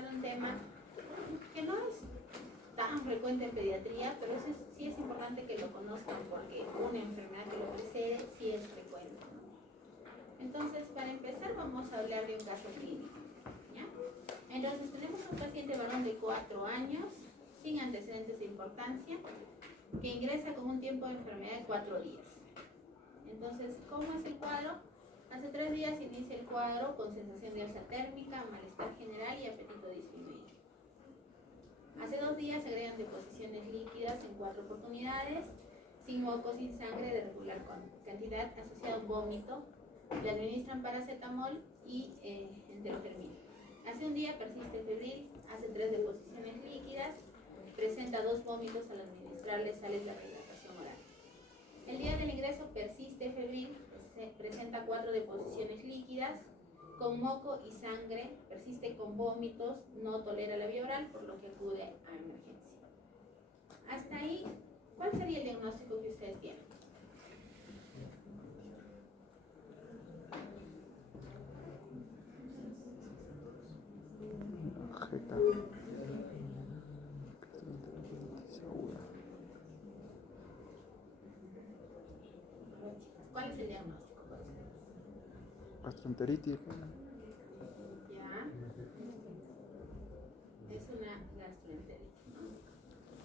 hablar de un tema que no es tan frecuente en pediatría, pero eso sí es importante que lo conozcan porque una enfermedad que lo precede sí es frecuente. Entonces, para empezar, vamos a hablar de un caso clínico, ¿ya? Entonces, tenemos un paciente varón de 4 años, sin antecedentes de importancia, que ingresa con un tiempo de enfermedad de 4 días. Entonces, ¿cómo es el cuadro? Hace 3 días inicia el cuadro con sensación de alza térmica, malestar general y apetito disminuido. Hace 2 días se agregan deposiciones líquidas en 4 oportunidades, sin moco, sin sangre, de regular cantidad, asociado a un vómito. Le administran paracetamol y enterotermina. Hace un día persiste febril, hace 3 deposiciones líquidas, presenta 2 vómitos al administrarle sales de rehidratación oral. El día del ingreso persiste febril, presenta 4 deposiciones líquidas, con moco y sangre, persiste con vómitos, no tolera la vía oral, por lo que acude a emergencia. Hasta ahí, ¿cuál sería el diagnóstico que ustedes tienen? ¿Cuál es el diagnóstico? Gastroenteritis. Ya. Es una gastroenteritis, ¿no?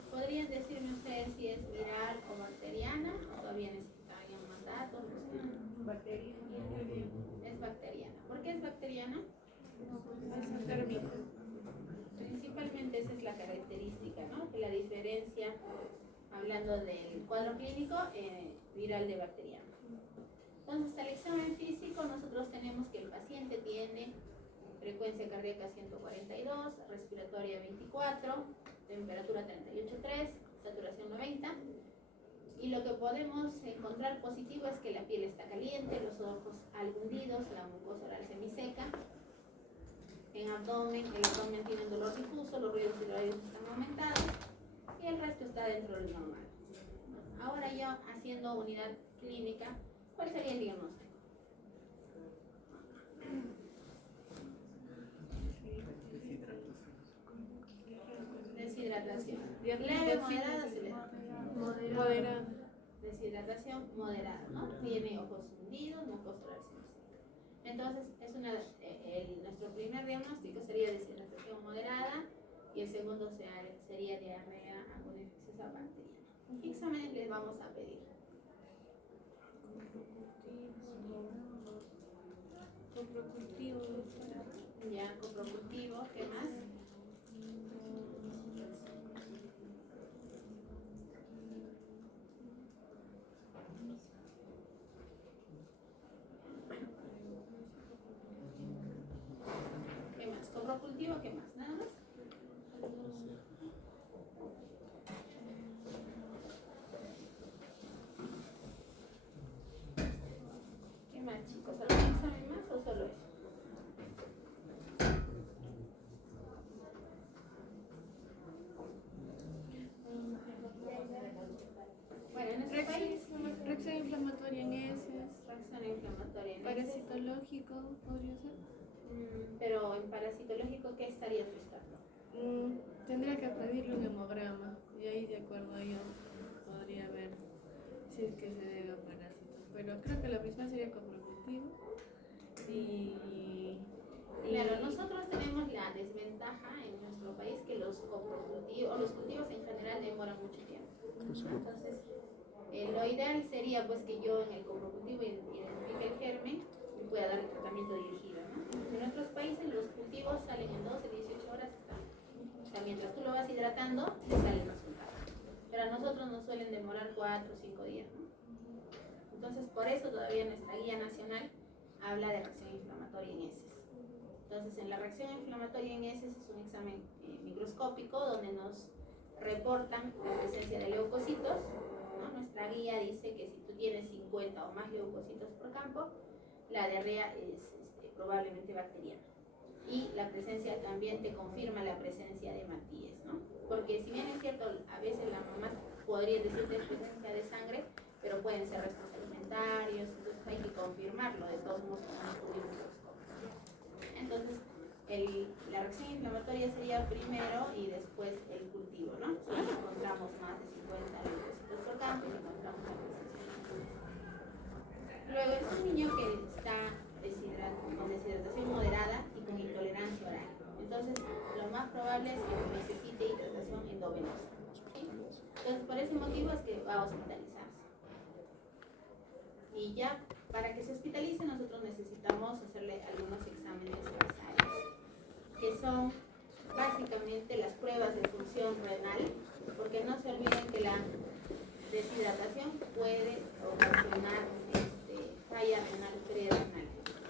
¿Podrían decirme ustedes si es viral o bacteriana? ¿O todavía necesitarían más datos? Bacteriana. Es bacteriana. ¿Por qué es bacteriana? Alza térmica. Principalmente esa es la característica, ¿no? Que la diferencia, hablando del cuadro clínico, viral de bacteriano. Entonces, al examen físico nosotros tenemos que el paciente tiene frecuencia cardíaca 142, respiratoria 24, temperatura 38,3, saturación 90. Y lo que podemos encontrar positivo es que la piel está caliente, los ojos algo hundidos, la mucosa oral semiseca. En abdomen, el abdomen tiene un dolor difuso, los ruidos hidráulicos están aumentados y el resto está dentro del normal. Ahora yo, haciendo unidad clínica, ¿cuál sería el diagnóstico? Deshidratación. Leve, moderada, severa. Moderada. Deshidratación moderada, ¿no? Tiene ojos hundidos, mucosa oral semiseca. Entonces, nuestro primer diagnóstico sería deshidratación moderada y el segundo sería diarrea aguda infecciosa bacteriana. ¿Qué exámenes les vamos a pedir? Coprocultivo. Ya, coprocultivo, ¿qué más? ¿Qué más? Coprocultivo, ¿qué más? ¿Nada más? ¿Qué más, chicos? ¿Algún examen más o solo eso? Bueno, en nuestro país, Reacción inflamatoria en heces. reacción inflamatoria en Parasitológico, podría ser. Pero en parasitológico, ¿qué estarías buscando? Tendría que pedirle un hemograma y ahí de acuerdo a ello podría ver si es que se debe a parásitos. Pero creo que la misma sería coprocultivo y Claro, nosotros tenemos la desventaja en nuestro país que los coprocultivos, los cultivos en general demoran mucho tiempo. Entonces, lo ideal sería pues que yo en el coprocultivo identifique el germen y pueda dar el tratamiento dirigido, ¿no? En otros países los cultivos salen en 12, 18 horas, o sea, mientras tú lo vas hidratando, te sale el resultado. Pero a nosotros nos suelen demorar 4 o 5 días, ¿no? Entonces, por eso todavía nuestra guía nacional habla de reacción inflamatoria en heces. Entonces, en la reacción inflamatoria en heces es un examen microscópico donde nos reportan la presencia de leucocitos, ¿no? Nuestra guía dice que si tú tienes 50 o más leucocitos por campo, la diarrea es probablemente bacteriana. Y la presencia también te confirma la presencia de matíes, ¿no? Porque si bien es cierto, a veces las mamás podrían decirte presencia de sangre, pero pueden ser restos alimentarios, entonces hay que confirmarlo de todos modos con un estudio microscópico. Entonces, la reacción inflamatoria sería primero y después el cultivo, ¿no? Si encontramos más de 50 leucocitos por campo y encontramos la presencia. Luego es un niño que está con deshidratación moderada y con intolerancia oral. Entonces, lo más probable es que necesite hidratación endovenosa. ¿Sí? Entonces, por ese motivo es que va a hospitalizarse. Y ya, para que se hospitalice, nosotros necesitamos hacerle algunos exámenes basales, que son básicamente las pruebas de función renal, porque no se olviden que la deshidratación puede ocasionar falla renal prerenal.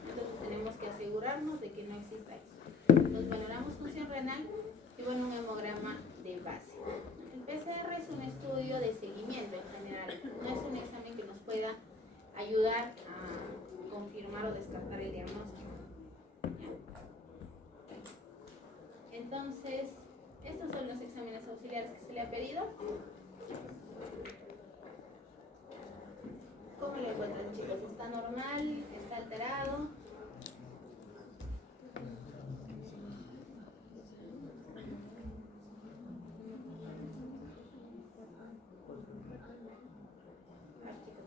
Entonces tenemos que asegurarnos de que no exista eso. Entonces valoramos función renal y bueno, un hemograma de base. El PCR es un estudio de seguimiento en general, no es un examen que nos pueda ayudar a confirmar o descartar el diagnóstico. ¿Ya? Entonces, estos son los exámenes auxiliares que se le ha pedido. ¿Cómo lo encuentran, chicos? ¿Está normal? ¿Está alterado?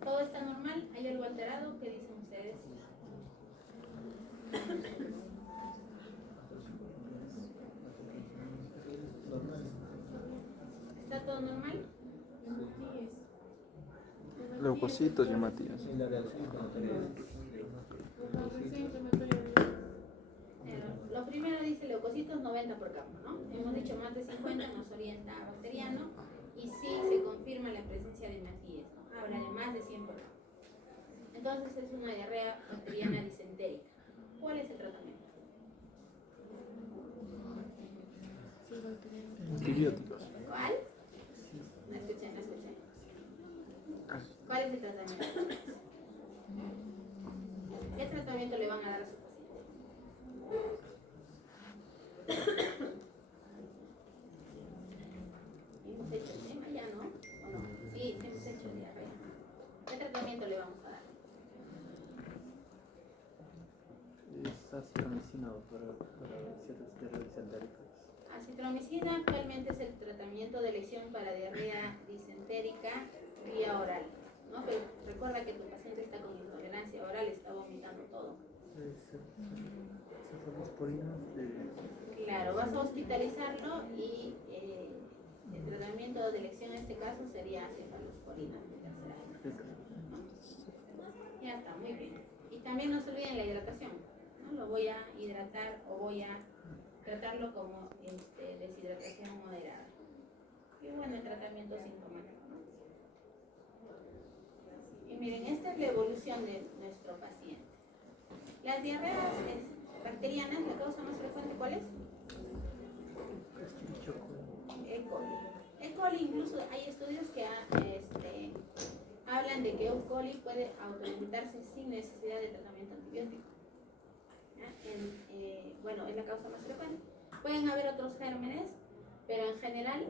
¿Todo está normal? ¿Hay algo alterado? ¿Qué dicen ustedes? ¿Está todo normal? Leucocitos y Matías. Lo primero dice leucocitos 90 por campo, ¿no? Hemos dicho más de 50 nos orienta a bacteriano y sí se confirma la presencia de matías, ¿no? Habla de más de 100 por campo. Entonces es una diarrea bacteriana disentérica. ¿Cuál es el tratamiento? Antibióticos. ¿Cuál? No escuché, no escuché. ¿Cuál es el tratamiento? ¿Qué tratamiento le van a dar a su paciente? ¿Hemos hecho el tema ya, no? ¿O no? Sí, hemos hecho diarrea. ¿Qué tratamiento le vamos a dar? Es acitromicina para ciertas diarreas disentéricas. Acitromicina actualmente es el tratamiento de elección para diarrea disentérica vía oral, ¿no? Pero recuerda que tu paciente está con intolerancia oral, está vomitando todo. Claro, vas a hospitalizarlo y el tratamiento de elección en este caso sería cefalosporina de tercera generación, ¿no? Ya está, muy bien. Y también no se olviden la hidratación, ¿no? Lo voy a hidratar o voy a tratarlo como deshidratación moderada. Y bueno, el tratamiento sintomático, ¿no? Y miren, esta es la evolución de nuestro paciente. Las diarreas bacterianas, la causa más frecuente, ¿cuál es? E. coli. E. coli, incluso hay estudios que hablan de que E. coli puede autolimitarse sin necesidad de tratamiento antibiótico. Bueno, es la causa más frecuente. Pueden haber otros gérmenes, pero en general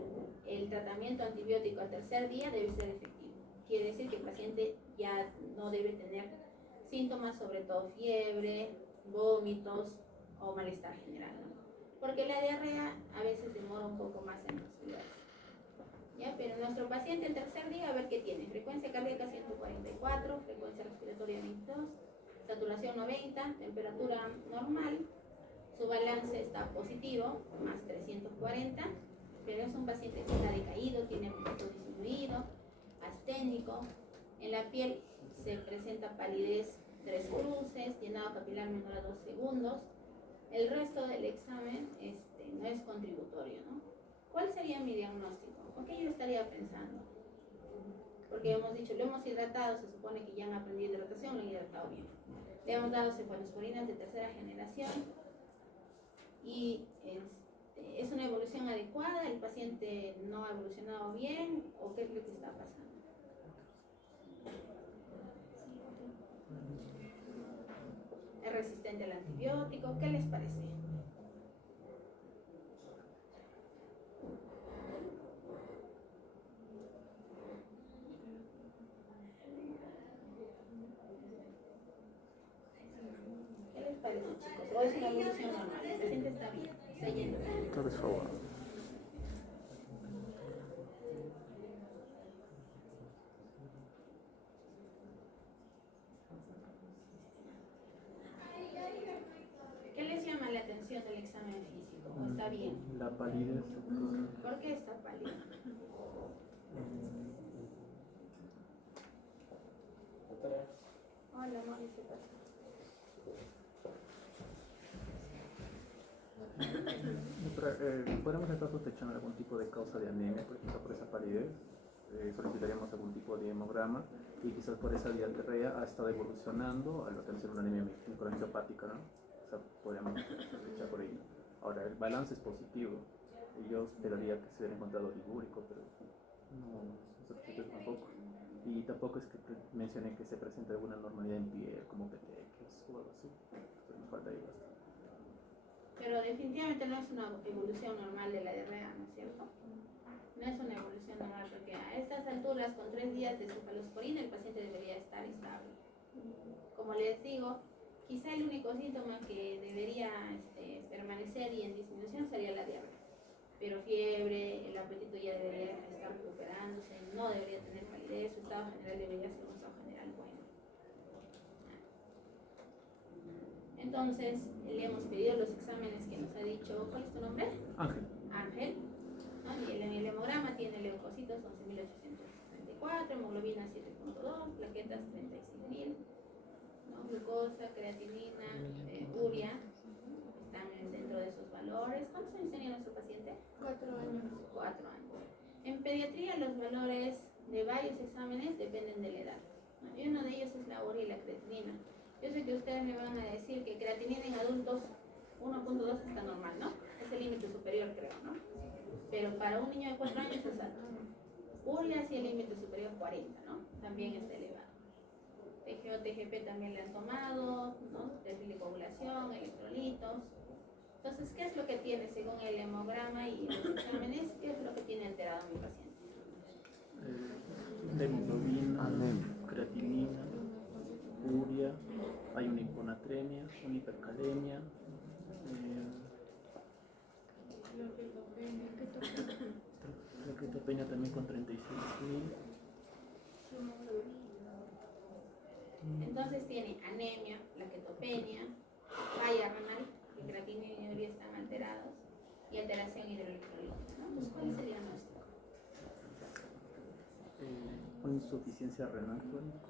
el tratamiento antibiótico al tercer día debe ser efectivo. Quiere decir que el paciente ya no debe tener síntomas, sobre todo fiebre, vómitos o malestar general, ¿no? Porque la diarrea a veces demora un poco más en resolverse. ¿Ya? Pero nuestro paciente el tercer día, a ver qué tiene. Frecuencia cardíaca 144, frecuencia respiratoria 22, saturación 90, temperatura normal, su balance está positivo, más 340, pero es un paciente que está decaído, tiene apetito disminuido, asténico, en la piel se presenta palidez 3 cruces, llenado capilar menor a 2 segundos. El resto del examen no es contributorio, ¿no? ¿Cuál sería mi diagnóstico? ¿O qué yo estaría pensando? Porque hemos dicho, lo hemos hidratado, se supone que ya han aprendido hidratación, lo han hidratado bien. Le hemos dado cefalosporinas de tercera generación y es una evolución adecuada, el paciente no ha evolucionado bien, ¿o qué es lo que está pasando? ¿Es resistente al antibiótico? ¿Qué les parece? parece, chicos? ¿O es una evolución normal? El paciente está bien, está yendo bien. Todo es favor. ¿Qué les llama la atención del examen físico? ¿O está bien? La palidez, doctora. ¿Por qué está pálido? Hola, Mori, ¿qué pasa? Doctora, ¿podemos estar sospechando algún tipo de causa de anemia, por ejemplo, por esa palidez? Solicitaríamos algún tipo de hemograma y quizás por esa diarrea ha estado evolucionando a lo que ser una anemia microangiopática, ¿no? O sea, podríamos sospechar por ahí. Ahora, el balance es positivo y yo esperaría que se hubiera encontrado ligúrico, pero no sospecho tampoco. Y tampoco es que mencionen que se presenta alguna normalidad en piel, como petequias o algo así. Entonces me falta ahí bastante. Pero definitivamente no es una evolución normal de la diarrea, ¿no es cierto? No es una evolución normal porque a estas alturas, con 3 días de cefalosporina, el paciente debería estar estable. Como les digo, quizá el único síntoma que debería permanecer y en disminución sería la diarrea. Pero fiebre, el apetito ya debería estar recuperándose, no debería tener palidez, su estado general debería ser un estado general bueno. Entonces, le hemos pedido los exámenes que nos ha dicho. ¿Cuál es tu nombre? Ángel. Ángel. ¿No? Y el hemograma tiene leucocitos 11.834, hemoglobina 7.2, plaquetas 36.000, ¿no? Glucosa, creatinina, urea, están dentro de esos valores. ¿Cuántos años tenía nuestro paciente? 4 años. 4 años. En pediatría los valores de varios exámenes dependen de la edad, ¿no? Y uno de ellos es la urea y la creatinina. Yo sé que ustedes me van a decir que creatinina en adultos 1.2 está normal, ¿no? Es el límite superior, creo, ¿no? Pero para un niño de 4 años es alto. Urea sí el límite superior 40, ¿no? También está elevado. TGO, TGP también le han tomado, ¿no? Perfil de coagulación, electrolitos. Entonces, ¿qué es lo que tiene según el hemograma y los exámenes? ¿Qué es lo que tiene alterado mi paciente? Hemoglobina, creatinina, urea, hay una hiponatremia, una hipercalemia, la ketopenia también con 36.000. Entonces tiene anemia, plaquetopenia, falla renal, que creatinina y urea están alterados, y alteración hidroelectrolítica, ¿no? Pues, ¿cuál sería nuestro? Con insuficiencia renal crónica.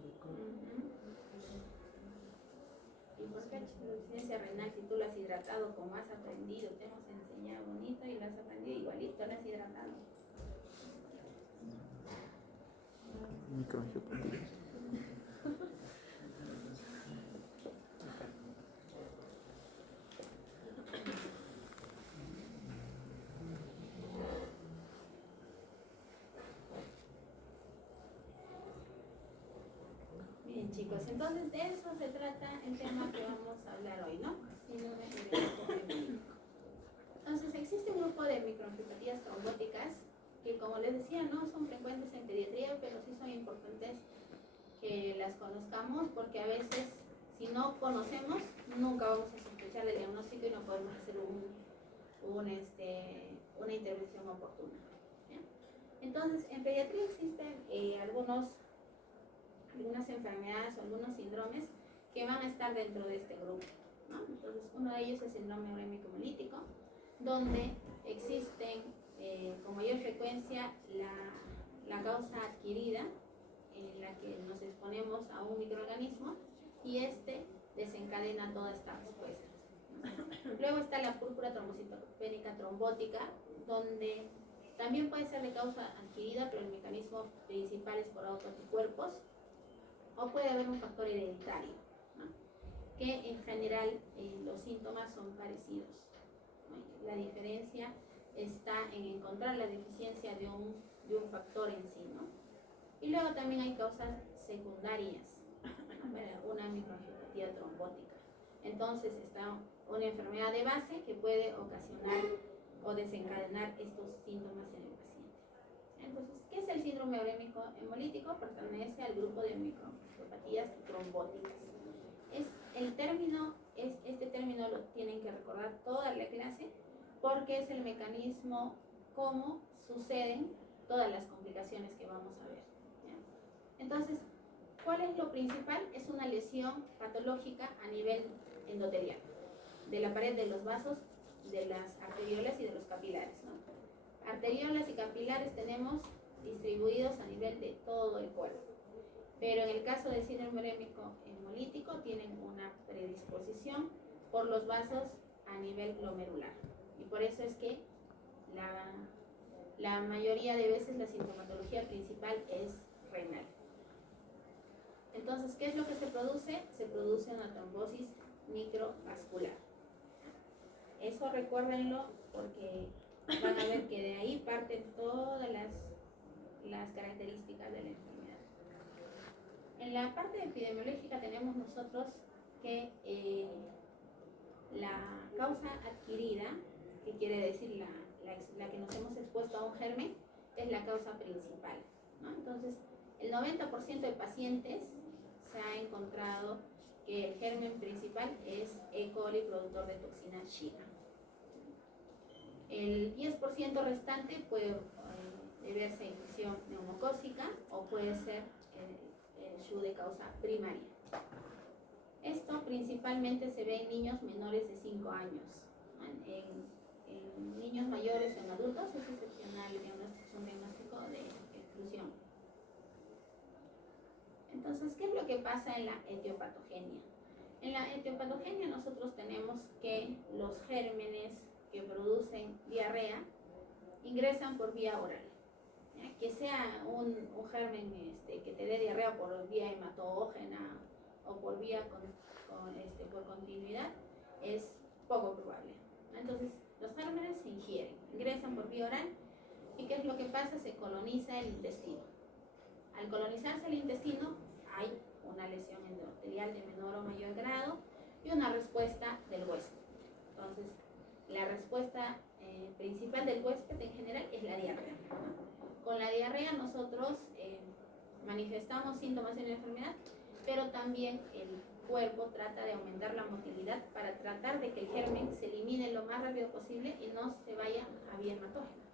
¿Y por qué insuficiencia renal si tú lo has hidratado como has aprendido? Te hemos enseñado bonito y lo has aprendido igualito, lo has hidratado. Microangiopatía. Bien, chicos, entonces de eso se trata el tema que vamos a hablar hoy, ¿no? Síndrome hemolítico. Entonces existe un grupo de microangiopatías trombóticas que, como les decía, no son frecuentes en pediatría, pero sí son importantes que las conozcamos, porque a veces, si no conocemos, nunca vamos a sospechar el diagnóstico y no podemos hacer una intervención oportuna, ¿ya? Entonces, en pediatría existen algunas enfermedades o algunos síndromes que van a estar dentro de este grupo, ¿no? Entonces, uno de ellos es el síndrome urémico hemolítico, donde existen con mayor frecuencia la causa adquirida en la que nos exponemos a un microorganismo y este desencadena toda esta respuesta. Luego está la púrpura trombocitopénica trombótica, donde también puede ser de causa adquirida, pero el mecanismo principal es por autoanticuerpos, o puede haber un factor hereditario, ¿no? Que en general los síntomas son parecidos, ¿no? La diferencia está en encontrar la deficiencia de un factor en sí, ¿no? Y luego también hay causas secundarias, ¿no? Una microangiopatía trombótica. Entonces está una enfermedad de base que puede ocasionar o desencadenar estos síntomas en el paciente. Entonces, ¿qué es el síndrome urémico hemolítico? Pertenece al grupo de microangiopatías trombóticas. Este recordar toda la clase, porque es el mecanismo cómo suceden todas las complicaciones que vamos a ver, ¿ya? Entonces, ¿cuál es lo principal? Es una lesión patológica a nivel endotelial, de la pared de los vasos, de las arteriolas y de los capilares, ¿no? Arteriolas y capilares tenemos distribuidos a nivel de todo el cuerpo, pero en el caso del síndrome urémico hemolítico tienen una predisposición por los vasos a nivel glomerular, y por eso es que la mayoría de veces la sintomatología principal es renal. Entonces, ¿qué es lo que se produce? Se produce una trombosis microvascular. Eso recuérdenlo porque van a ver que de ahí parten todas las características de la enfermedad. En la parte epidemiológica tenemos nosotros que la causa adquirida, que quiere decir la que nos hemos expuesto a un germen, es la causa principal, ¿no? Entonces, el 90% de pacientes se ha encontrado que el germen principal es E. coli productor de toxina Shiga. El 10% restante puede deberse a infección neumocócica o puede ser el SHU de causa primaria. Esto principalmente se ve en niños menores de 5 años. En niños mayores o en adultos es excepcional un diagnóstico de exclusión. Entonces, ¿qué es lo que pasa en la etiopatogenia? En la etiopatogenia nosotros tenemos que los gérmenes que producen diarrea ingresan por vía oral, ¿ya? Que sea un germen que te dé diarrea por vía hematógena o por vía por continuidad es poco probable, ¿no? Entonces, los gérmenes se ingieren, ingresan por vía oral, y ¿qué es lo que pasa? Se coloniza el intestino. Al colonizarse el intestino hay una lesión endotelial de menor o mayor grado y una respuesta del huésped. Entonces, la respuesta principal del huésped en general es la diarrea, ¿no? Con la diarrea nosotros manifestamos síntomas de la enfermedad, pero también el cuerpo trata de aumentar la motilidad para tratar de que el germen se elimine lo más rápido posible y no se vaya a vía hematógena.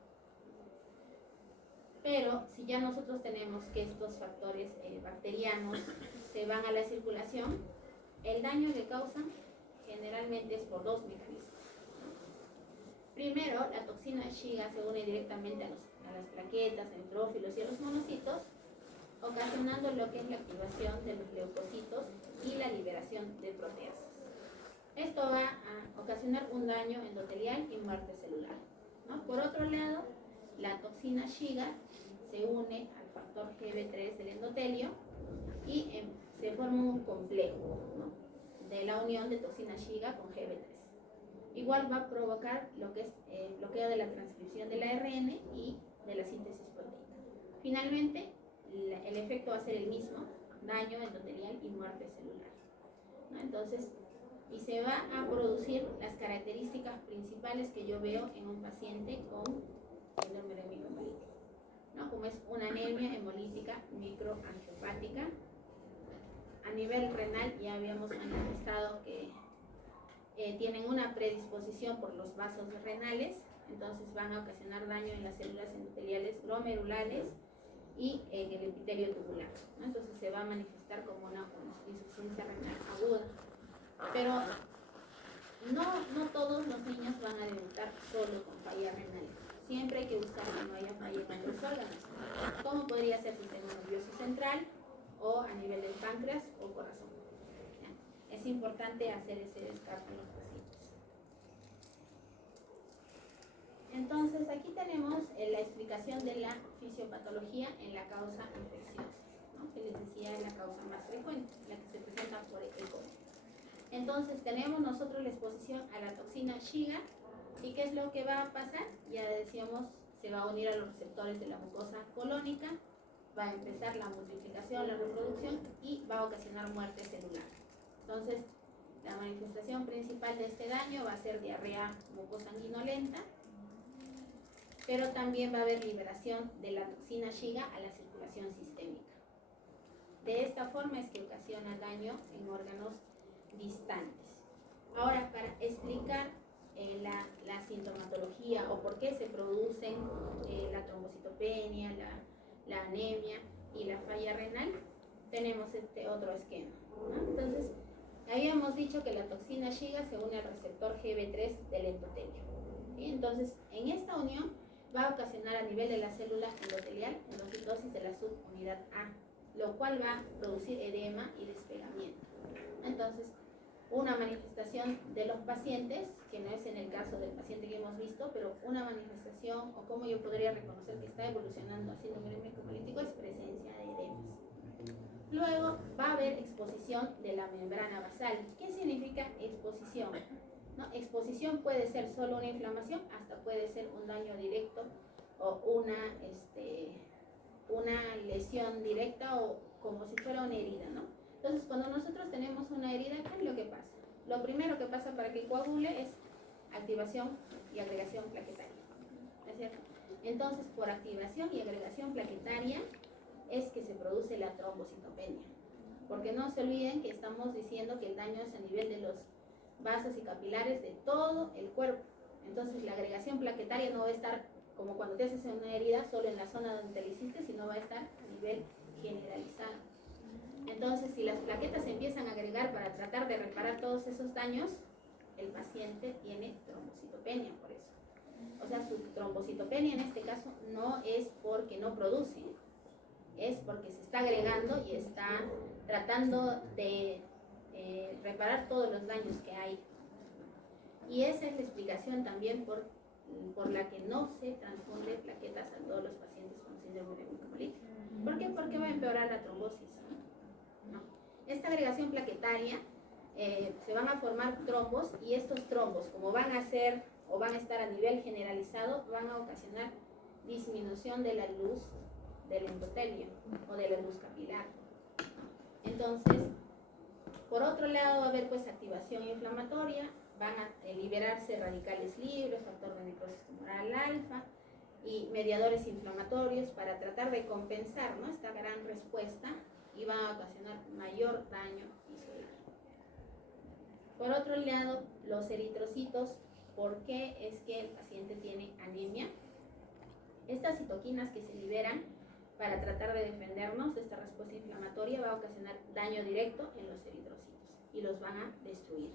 Pero si ya nosotros tenemos que estos factores bacterianos se van a la circulación, el daño que causan generalmente es por dos mecanismos. Primero, la toxina Shiga se une directamente a las plaquetas, a neutrófilos y a los monocitos, ocasionando lo que es la activación de los leucocitos y la liberación de proteasas. Esto va a ocasionar un daño endotelial y muerte celular, ¿no? Por otro lado, la toxina Shiga se une al factor GB3 del endotelio y se forma un complejo, ¿no?, de la unión de toxina Shiga con GB3. Igual va a provocar lo que es el bloqueo de la transcripción del ARN y de la síntesis proteica. Finalmente, el efecto va a ser el mismo, daño endotelial y muerte celular, ¿no? Entonces, y se va a producir las características principales que yo veo en un paciente con síndrome urémico hemolítico, ¿no? Como es una anemia hemolítica microangiopática. A nivel renal ya habíamos manifestado que tienen una predisposición por los vasos renales, entonces van a ocasionar daño en las células endoteliales glomerulares y en el epitelio tubular, ¿no? Entonces se va a manifestar como una insuficiencia renal aguda. Pero no todos los niños van a debutar solo con falla renal. Siempre hay que buscar que no haya falla en otros órganos, como podría ser sistema nervioso central o a nivel del páncreas o corazón. ¿Ya? Es importante hacer ese descarte en los pacientes. Entonces, aquí tenemos la explicación de la fisiopatología en la causa infecciosa, ¿no? Que les decía, es la causa más frecuente, la que se presenta por E. coli. Entonces, tenemos nosotros la exposición a la toxina Shiga. ¿Y qué es lo que va a pasar? Ya decíamos, se va a unir a los receptores de la mucosa colónica, va a empezar la multiplicación, la reproducción y va a ocasionar muerte celular. Entonces, la manifestación principal de este daño va a ser diarrea mucosanguinolenta, pero también va a haber liberación de la toxina Shiga a la circulación sistémica. De esta forma es que ocasiona daño en órganos distantes. Ahora, para explicar o por qué se producen la trombocitopenia, la anemia y la falla renal, tenemos este otro esquema, ¿no? Entonces, habíamos dicho que la toxina Shiga se une al receptor GB3 del endotelio. ¿Sí? Entonces, en esta unión va a ocasionar a nivel de la célula endotelial endofibrosis de la subunidad A, lo cual va a producir edema y despegamiento. Entonces, una manifestación de los pacientes, que no es en el caso del paciente que hemos visto, pero una manifestación o cómo yo podría reconocer que está evolucionando a síndrome hemolítico es presencia de edemas. Luego va a haber exposición de la membrana basal. ¿Qué significa exposición? ¿No? Exposición puede ser solo una inflamación, hasta puede ser un daño directo o una lesión directa o como si fuera una herida, ¿no? Entonces, cuando nosotros tenemos una herida, ¿qué es lo que pasa? Lo primero que pasa para que coagule es activación y agregación plaquetaria, ¿no es cierto? Entonces, por activación y agregación plaquetaria es que se produce la trombocitopenia. Porque no se olviden que estamos diciendo que el daño es a nivel de los vasos y capilares de todo el cuerpo. Entonces, la agregación plaquetaria no va a estar como cuando te haces una herida solo en la zona donde te la hiciste, sino va a estar a nivel generalizado. Entonces, si las plaquetas se empiezan a agregar para tratar de reparar todos esos daños, el paciente tiene trombocitopenia por eso. O sea, su trombocitopenia en este caso no es porque no produce, es porque se está agregando y está tratando de reparar todos los daños que hay. Y esa es la explicación también por la que no se transfunde plaquetas a todos los pacientes con síndrome hemolítico. ¿Por qué? Porque va a empeorar la trombosis, ¿no? Esta agregación plaquetaria se van a formar trombos, y estos trombos, como van a ser o van a estar a nivel generalizado, van a ocasionar disminución de la luz del endotelio o de la luz capilar. Entonces, por otro lado, va a haber pues activación inflamatoria, van a liberarse radicales libres, factor de necrosis tumoral alfa y mediadores inflamatorios para tratar de compensar, ¿no?, esta gran respuesta, y van a ocasionar mayor daño visual. Por otro lado, los eritrocitos, ¿por qué es que el paciente tiene anemia? Estas citoquinas que se liberan para tratar de defendernos de esta respuesta inflamatoria va a ocasionar daño directo en los eritrocitos y los van a destruir.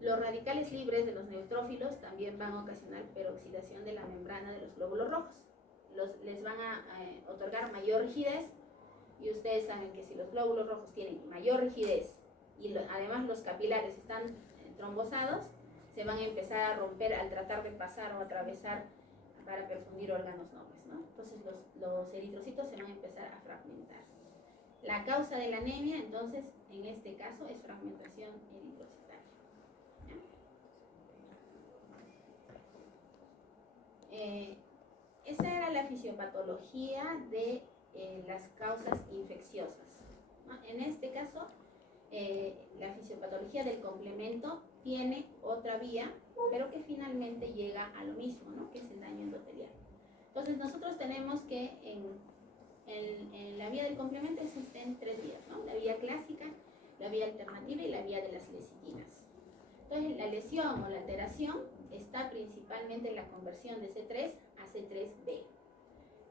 Los radicales libres de los neutrófilos también van a ocasionar peroxidación de la membrana de los glóbulos rojos. Les van a otorgar mayor rigidez, y ustedes saben que si los glóbulos rojos tienen mayor rigidez y además los capilares están trombosados, se van a empezar a romper al tratar de pasar o atravesar para perfundir órganos nobles, ¿no? Entonces los eritrocitos se van a empezar a fragmentar. La causa de la anemia, entonces, en este caso, es fragmentación eritrocitaria. Esa era la fisiopatología de las causas infecciosas, ¿no? En este caso, la fisiopatología del complemento tiene otra vía, pero que finalmente llega a lo mismo, ¿no?, que es el daño endotelial. Entonces, nosotros tenemos que en la vía del complemento existen tres vías, ¿no? La vía clásica, la vía alternativa y la vía de las lecitinas. Entonces, la lesión o la alteración está principalmente en la conversión de C3 a C3b.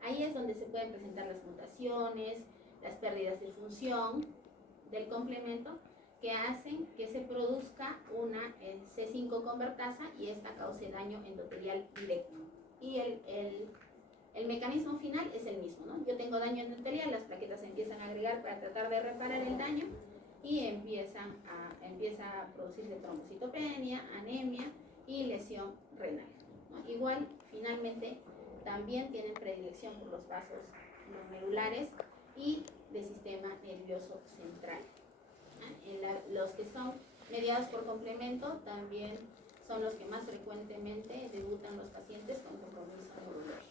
Ahí es donde se pueden presentar las mutaciones, las pérdidas de función del complemento, que hacen que se produzca una C5 convertasa y esta cause daño endotelial directo. Y el mecanismo final es el mismo, ¿no? Yo tengo daño endotelial, las plaquetas se empiezan a agregar para tratar de reparar el daño y empieza a producirse trombocitopenia, anemia y lesión renal, ¿no? Igual, finalmente, también tienen predilección por los vasos glomerulares y del sistema nervioso central. Los que son mediados por complemento también son los que más frecuentemente debutan los pacientes con compromiso neurológico.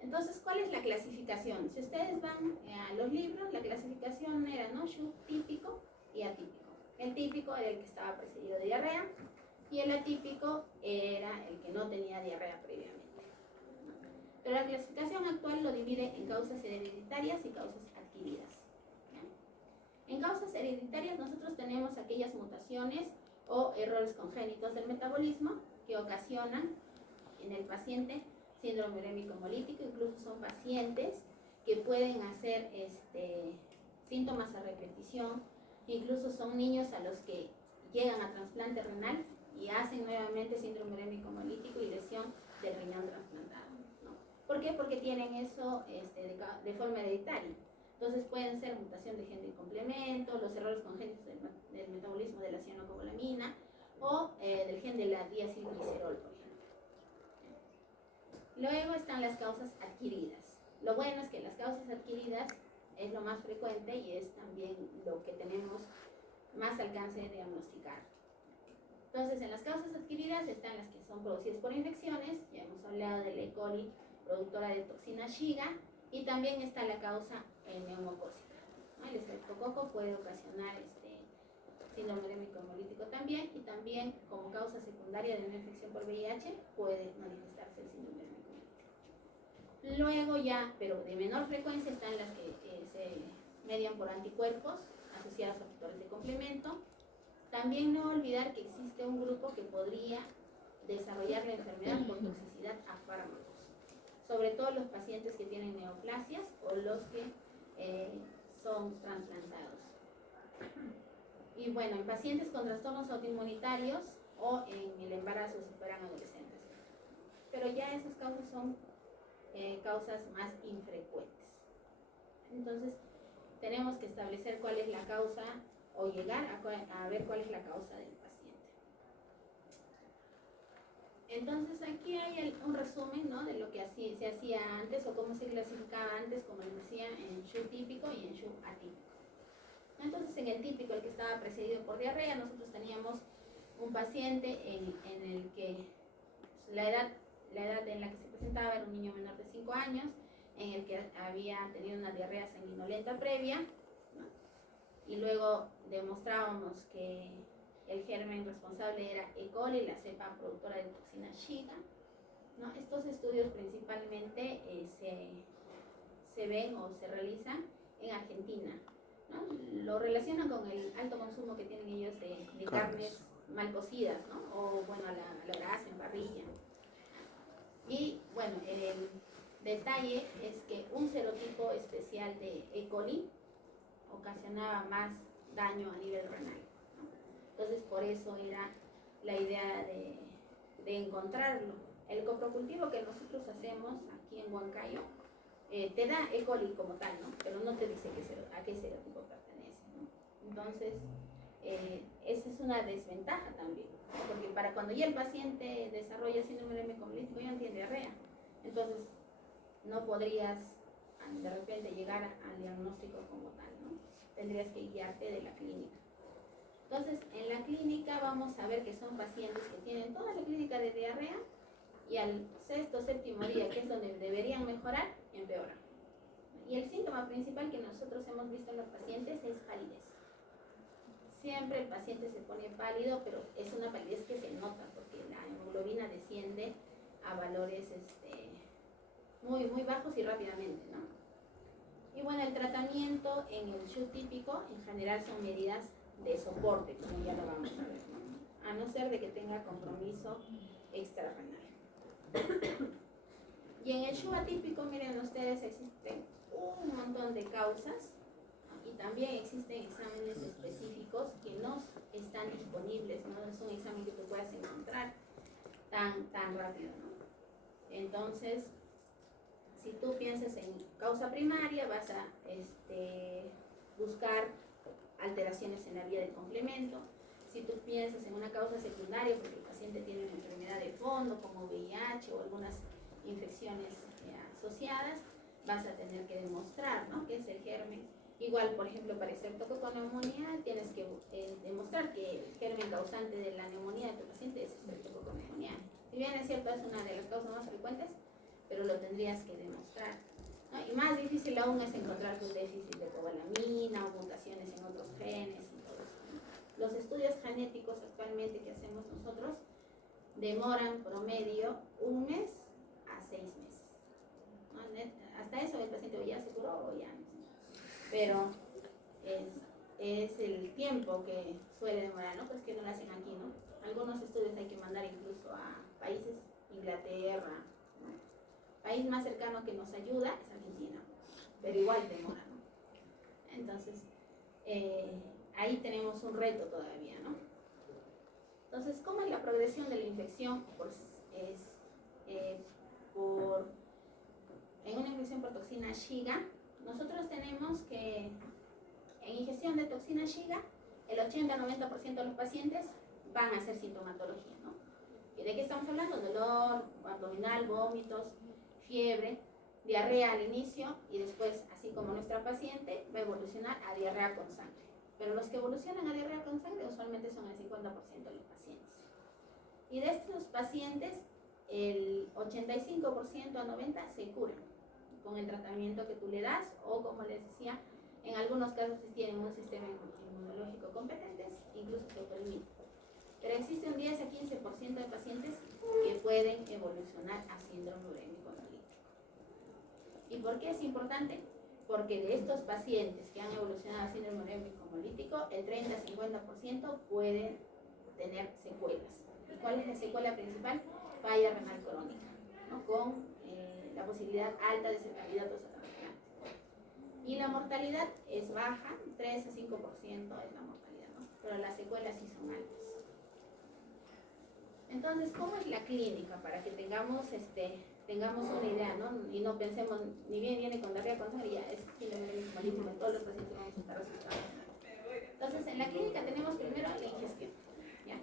Entonces, ¿cuál es la clasificación? Si ustedes van a los libros, la clasificación era, ¿no?, SHUG típico y atípico. El típico era el que estaba precedido de diarrea y el atípico era el que no tenía diarrea previamente. Pero la clasificación actual lo divide en causas hereditarias y causas adquiridas. En causas hereditarias nosotros tenemos aquellas mutaciones o errores congénitos del metabolismo que ocasionan en el paciente síndrome urémico hemolítico. Incluso son pacientes que pueden hacer síntomas a repetición. Incluso son niños a los que llegan a trasplante renal y hacen nuevamente síndrome urémico hemolítico y lesión del riñón trasplantado, ¿no? ¿Por qué? Porque tienen eso de forma hereditaria. Entonces pueden ser mutación de gen de complemento, los errores congénitos del metabolismo de la cianocobalamina o del gen de la diacilglicerol, por ejemplo. Luego están las causas adquiridas. Lo bueno es que las causas adquiridas es lo más frecuente y es también lo que tenemos más alcance de diagnosticar. Entonces, en las causas adquiridas están las que son producidas por infecciones, ya hemos hablado de la E. coli productora de toxina Shiga, y también está la causa neumocócica, ¿no? El estreptococo puede ocasionar síndrome urémico hemolítico también, y también como causa secundaria de una infección por VIH puede manifestarse el síndrome urémico hemolítico. Luego ya, pero de menor frecuencia, están las que se median por anticuerpos asociados a factores de complemento. También no olvidar que existe un grupo que podría desarrollar la enfermedad por toxicidad a fármacos, sobre todo los pacientes que tienen neoplasias o los que son trasplantados. Y bueno, en pacientes con trastornos autoinmunitarios o en el embarazo si fueran adolescentes. Pero ya esas causas son causas más infrecuentes. Entonces, tenemos que establecer cuál es la causa o llegar a ver cuál es la causa del paciente. Entonces, aquí hay un resumen, ¿no?, de lo que se hacía antes o cómo se clasificaba antes, como les decía, en SHU típico y en SHU atípico. Entonces, en el típico, el que estaba precedido por diarrea, nosotros teníamos un paciente en el que la edad en la que se presentaba era un niño menor de 5 años, en el que había tenido una diarrea sanguinolenta previa, ¿no? Y luego demostrábamos que el germen responsable era E. coli, la cepa productora de toxina Shiga, ¿no? Estos estudios principalmente se ven o se realizan en Argentina, ¿no? Lo relacionan con el alto consumo que tienen ellos de carnes mal cocidas, ¿no? O bueno, a la brasa, en parrilla. Y bueno, el detalle es que un serotipo especial de E. coli ocasionaba más daño a nivel renal, ¿no? Entonces, por eso era la idea de encontrarlo. El coprocultivo que nosotros hacemos aquí en Huancayo te da E. coli como tal, ¿no? Pero no te dice a qué serotipo pertenece, ¿no? Entonces, esa es una desventaja también, ¿no? Porque para cuando ya el paciente desarrolla síndrome urémico hemolítico ya no tiene diarrea. Entonces, no podrías de repente llegar al diagnóstico como tal, ¿no? Tendrías que guiarte de la clínica. Entonces, en la clínica vamos a ver que son pacientes que tienen toda la clínica de diarrea y al sexto, séptimo día, que es donde deberían mejorar, empeoran. Y el síntoma principal que nosotros hemos visto en los pacientes es palidez. Siempre el paciente se pone pálido, pero es una palidez que se nota porque la hemoglobina desciende a valores muy, muy bajos y rápidamente, ¿no? Y bueno, el tratamiento en el SHU típico en general son medidas de soporte, como ya lo vamos a ver, ¿no? A no ser de que tenga compromiso extrarrenal. Y en el SHU atípico, miren ustedes, existen un montón de causas, ¿no? Y también existen exámenes específicos que no están disponibles, no es un examen que tú puedas encontrar tan rápido, ¿no? Entonces, si tú piensas en causa primaria, vas a buscar alteraciones en la vía del complemento. Si tú piensas en una causa secundaria, porque el paciente tiene una enfermedad de fondo como VIH o algunas infecciones asociadas, vas a tener que demostrar, ¿no?, que es el germen. Igual, por ejemplo, para estreptococoneumonía, tienes que demostrar que el germen causante de la neumonía de tu paciente es estreptococoneumonía. Si bien es cierto, es una de las causas más frecuentes, pero lo tendrías que demostrar, ¿no? Y más difícil aún es encontrar tus déficits de cobalamina o mutaciones en otros genes y todo eso, ¿no? Los estudios genéticos actualmente que hacemos nosotros demoran promedio 1 mes a 6 meses, ¿no? Hasta eso el paciente o ya se curó o ya no. Pero es el tiempo que suele demorar, ¿no? Pues que no lo hacen aquí, ¿no? Algunos estudios hay que mandar incluso a países, Inglaterra, ¿no? País más cercano que nos ayuda es Argentina, pero igual demora, ¿no? Entonces, ahí tenemos un reto todavía, ¿no? Entonces, ¿cómo es la progresión de la infección? Pues es en una infección por toxina Shiga. Nosotros tenemos que en ingestión de toxina Shiga, el 80-90% de los pacientes van a hacer sintomatología, ¿no? ¿Y de qué estamos hablando? Dolor abdominal, vómitos, fiebre, diarrea al inicio y después, así como nuestra paciente, va a evolucionar a diarrea con sangre. Pero los que evolucionan a diarrea con sangre usualmente son el 50% de los pacientes. Y de estos pacientes, el 85% a 90% se curan con el tratamiento que tú le das o, como les decía, en algunos casos si tienen un sistema inmunológico competente, incluso se permite. Pero existe un 10 a 15% de pacientes que pueden evolucionar a síndrome urémico hemolytíco. ¿Y por qué es importante? Porque de estos pacientes que han evolucionado a síndrome urémico hemolítico, el 30-50% pueden tener secuelas. ¿Y cuál es la secuela principal? Falla renal crónica, ¿no? Con la posibilidad alta de ser candidatos a trasplante. Y la mortalidad es baja, 3 a 5% es la mortalidad, ¿no? Pero las secuelas sí son altas. Entonces, ¿cómo es la clínica? Para que tengamos una idea, ¿no? Y no pensemos, ni bien viene con diarrea con sangre, ya es síndrome urémico hemolítico, todos los pacientes vamos a estar asustados. Entonces, en la clínica tenemos primero la ingestión, ¿ya?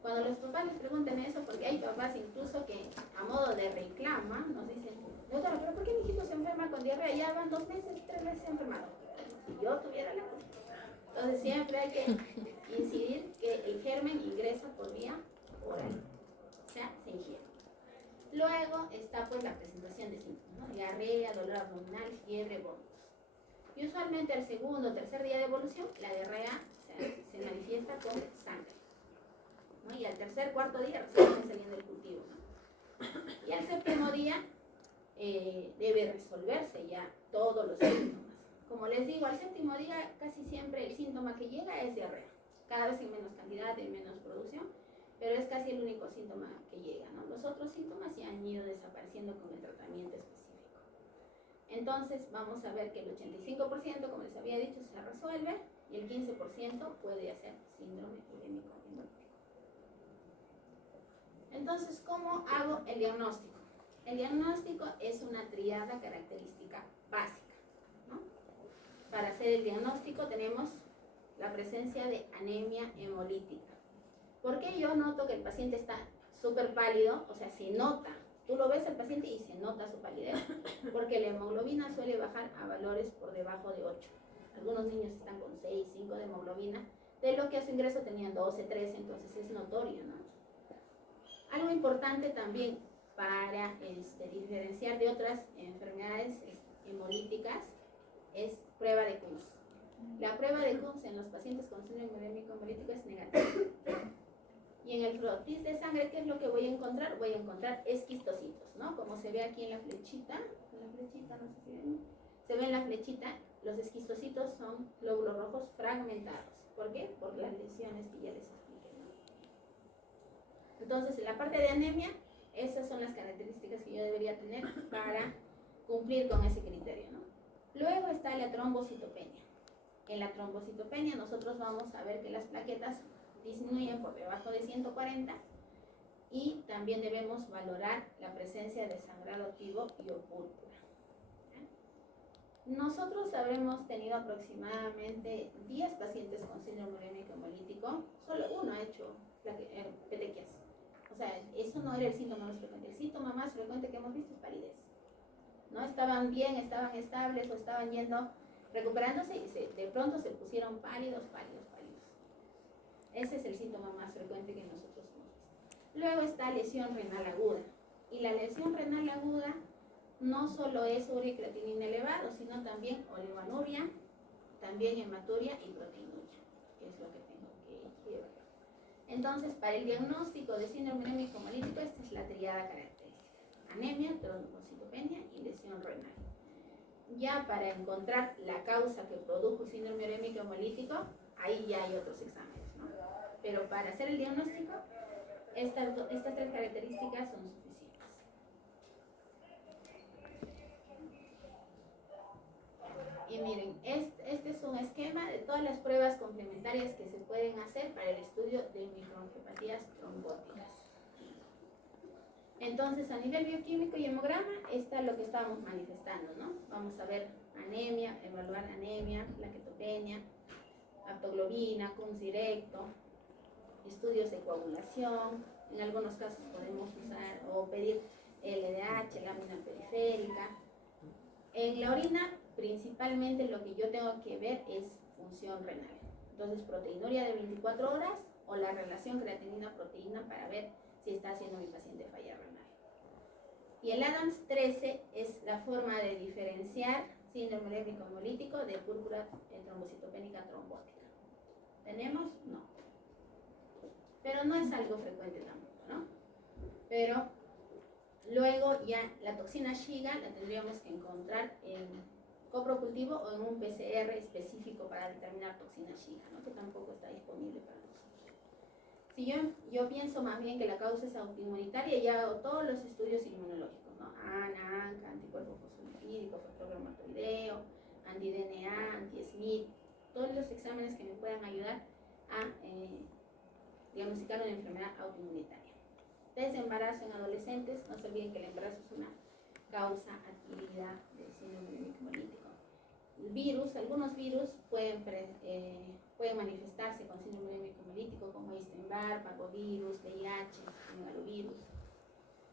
Cuando los papás les preguntan eso, porque hay papás incluso que a modo de reclama nos dicen, doctora, ¿pero por qué mi hijito se enferma con diarrea? Ya van 2 meses, 3 meses enfermado. Si yo tuviera la culpa. Entonces siempre hay que incidir que el germen ingresa por vía oral, o sea, se ingiere. Luego está pues la presentación de síntomas, ¿no? Diarrea, dolor abdominal, fiebre, vómitos. Y usualmente al segundo o tercer día de evolución, la diarrea se manifiesta con sangre, ¿no? Y al tercer, cuarto día recién está saliendo el cultivo, ¿no? Y al séptimo día debe resolverse ya todos los síntomas. Como les digo, al séptimo día casi siempre el síntoma que llega es diarrea, cada vez en menos cantidad, en menos producción, pero es casi el único síntoma que llega, ¿no? Los otros síntomas ya han ido desapareciendo con el tratamiento específico. Entonces vamos a ver que el 85%, como les había dicho, se resuelve y el 15% puede hacer síndrome urémico hemolítico. Entonces, ¿cómo hago el diagnóstico? El diagnóstico es una triada característica básica, ¿no? Para hacer el diagnóstico tenemos la presencia de anemia hemolítica. ¿Por qué yo noto que el paciente está súper pálido? O sea, se nota. Tú lo ves al paciente y se nota su palidez. Porque la hemoglobina suele bajar a valores por debajo de 8. Algunos niños están con 6, 5 de hemoglobina. De lo que a su ingreso tenían 12, 13, entonces es notorio, ¿no? Algo importante también para diferenciar de otras enfermedades hemolíticas es prueba de Coombs. La prueba de Coombs en los pacientes con síndrome urémico hemolítico es negativa. Y en el frotis de sangre, ¿qué es lo que voy a encontrar? Voy a encontrar esquistocitos, ¿no? Como se ve aquí en la flechita, no sé si ven, se ve en la flechita, los esquistocitos son glóbulos rojos fragmentados. ¿Por qué? Por las lesiones que ya les expliqué, ¿no? Entonces, en la parte de anemia, esas son las características que yo debería tener para cumplir con ese criterio, ¿no? Luego está la trombocitopenia. En la trombocitopenia nosotros vamos a ver que las plaquetas disminuyen por debajo de 140 y también debemos valorar la presencia de sangrado activo y o púrpura. Nosotros habremos tenido aproximadamente 10 pacientes con síndrome urémico hemolítico, solo uno ha hecho petequias. O sea, eso no era el síntoma más frecuente. El síntoma más frecuente que hemos visto es palidez. ¿No? Estaban bien, estaban estables o estaban yendo, recuperándose y de pronto se pusieron pálidos. Ese es el síntoma más frecuente que nosotros hemos visto. Luego está lesión renal aguda. Y la lesión renal aguda no solo es urea y creatinina elevado, sino también oligonuria, también hematuria y proteinuria, que es lo que tengo que llevar. Entonces, para el diagnóstico de síndrome urémico hemolítico, esta es la triada característica: anemia, trombocitopenia y lesión renal. ya para encontrar la causa que produjo el síndrome urémico hemolítico, ahí ya hay otros exámenes, ¿no? Pero para hacer el diagnóstico, estas tres características son suficientes. Y miren, este es un esquema de todas las pruebas complementarias que se pueden hacer para el estudio de microangiopatías trombóticas. Entonces, a nivel bioquímico y hemograma, está lo que estábamos manifestando, ¿no? Vamos a ver anemia, evaluar anemia, plaquetopenia, aptoglobina, Kunz directo, estudios de coagulación. En algunos casos podemos usar o pedir LDH, lámina periférica. En la orina, principalmente lo que yo tengo que ver es función renal. Entonces, proteinuria de 24 horas o la relación creatinina-proteína para ver si está haciendo mi paciente falla renal. Y el Adams 13 es la forma de diferenciar síndrome urémico hemolítico de púrpura trombocitopénica trombótica. ¿Tenemos? No. Pero no es algo frecuente tampoco, ¿no? Pero luego ya la toxina Shiga la tendríamos que encontrar en coprocultivo o en un PCR específico para determinar toxina Shiga, ¿no? Que tampoco está disponible para nosotros. Si yo pienso más bien que la causa es autoinmunitaria, ya hago todos los estudios inmunológicos, ¿no? ANA, ANCA, anticuerpo fosfolipídico, factor reumatoideo, anti-DNA, anti-SMIT, todos los exámenes que me puedan ayudar a diagnosticar una enfermedad autoinmunitaria. Test de embarazo en adolescentes, no se olviden que el embarazo es una causa adquirida del síndrome urémico hemolítico. El virus, algunos virus pueden manifestarse con síndrome urémico hemolítico, como Epstein-Barr, parvovirus, VIH, megalovirus.